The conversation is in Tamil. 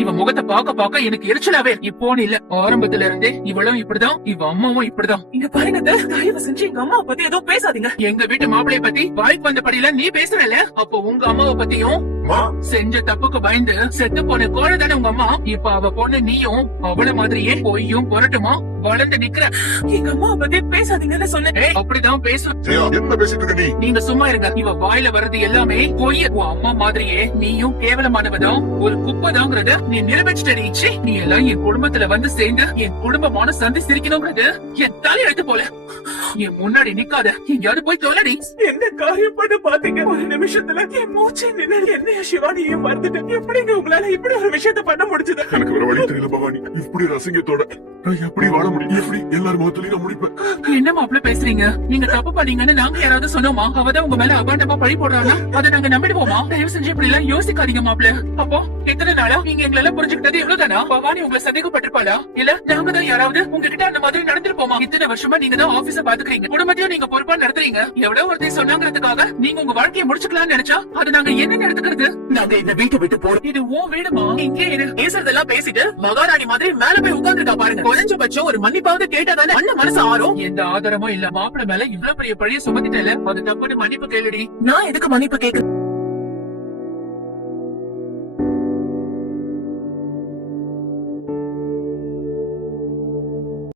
இவ முகத்தை பாக்க எனக்கு எரிச்சலாவே இப்போன்னு இல்ல, ஆரம்பத்துல இருந்தே இவளும் இப்படிதான், இவ அம்மாவும் இப்படிதான். இங்க பாருங்க, தயவு செஞ்சு எங்க அம்மாவை பத்தி எதுவும் பேசாதீங்க. எங்க வீட்டு மாப்பிளைய பத்தி வாய்க்கு வந்த படியில நீ பேசுறல, அப்போ உங்க அம்மாவை பத்தியும் செஞ்ச தப்புக்கு பயந்து செத்து போன கோழ தானே உங்க அம்மா. இப்ப அவ பொண்ணு நீயும் அவள மாதிரியே பொய்யும் புரட்டுமா வளர்ந்து நிக்கிற. எங்க அம்மாவை பத்தி பேசாதீங்கன்னு சொன்னேன். அப்படிதான் பேசுவேன். என்ன பேசிட்டு இருக்க நீ? நீங்க சும்மா இருங்க. இவ வாயில வர்றது எல்லாமே பொய். உன் அம்மா மாதிரியே நீயும் கேவலமானவதான், ஒரு குப்பைதாங்கிறத நீ நிரூபிச்சுட்டு நீ எல்லாம் என் குடும்பத்துல வந்து சேர்ந்து என் குடும்பமான சந்தி சிரிக்கணுங்கிறது என் தலையெழுத்து போல. என் முன்னாடி நிக்காத, எங்கயாவது போய் தொலைடி. என்ன காரியம் பண்ண பாத்தீங்க? ஒரு நிமிஷத்துல என் மூச்சை நின்று என்னைய சிவானியும் மறந்துட்டேன். எப்படிங்க உங்களால இப்படி ஒரு விஷயத்த பண்ண முடிஞ்சது? எனக்கு வேற வழி தெரியல பவானி. இப்படி ரசிங்கத்தோட நான் எப்படி வாழ முடியும்? எப்படி எல்லாரும் முகத்துலயும் நான் முடிப்பேன்? என்ன மாப்பிள்ள பேசுறீங்க? நீங்க தப்பு பண்ணீங்கன்னு நாங்க யாராவது சொன்னோமா? அவதான் உங்க மேல அபாண்டமா பழி போடுறாங்க, அதை நாங்க நம்பிடுவோமா? தயவு செஞ்சு இப்படி எல்லாம் யோசிக்காதீங்க மாப்பிள்ள. அப்போ எத்தனை நாளா நீங்க எங்களெல்லாம் புரிஞ்சுக்கிட்டது இவ்வளவுதானா? பவானி உங்களை சந்தேகப்பட்டிருப்பாளா? இல்ல நாங்க தான் யாராவது உங்ககிட்ட அந்த மாதிரி நடந்திருப்போமா? இத்தனை வருஷமா நீங்க தான் ஆபீஸ பாத்துக்கிறீங்க, குடும்பத்தையும் நீங்க பொறுப்பா நடத்துறீங்க. எவ்வளவு ஒருத்தையும் சொன்னாங்கிறதுக்காக நீங்க உங்க வாழ்க்கையை முடிச்சுக்கலாம்னு நினைச்சா அது நாங்க என்ன எடுத்துக்கிறது? நாங்க இந்த வீட்டை விட்டு போறோம். இது உன் வீடுமா? இங்கே இரு. பேசுறதெல்லாம் பேசிட்டு மகாராணி மாதிரி மேல போய் உட்கார்ந்துருக்கா பாருங்க. குறைஞ்சபட்சம் ஒரு மன்னிப்பாவது கேட்டாதானே அண்ணன் மனசு ஆறும். எந்த ஆதாரமும் இல்ல மாப்பிள்ள மேல இவ்வளவு பெரிய பழிய சுமத்திட்டல, அது தப்புன்னு மன்னிப்பு கேளுடி. நான் எதுக்கு மன்னிப்பு கேட்க?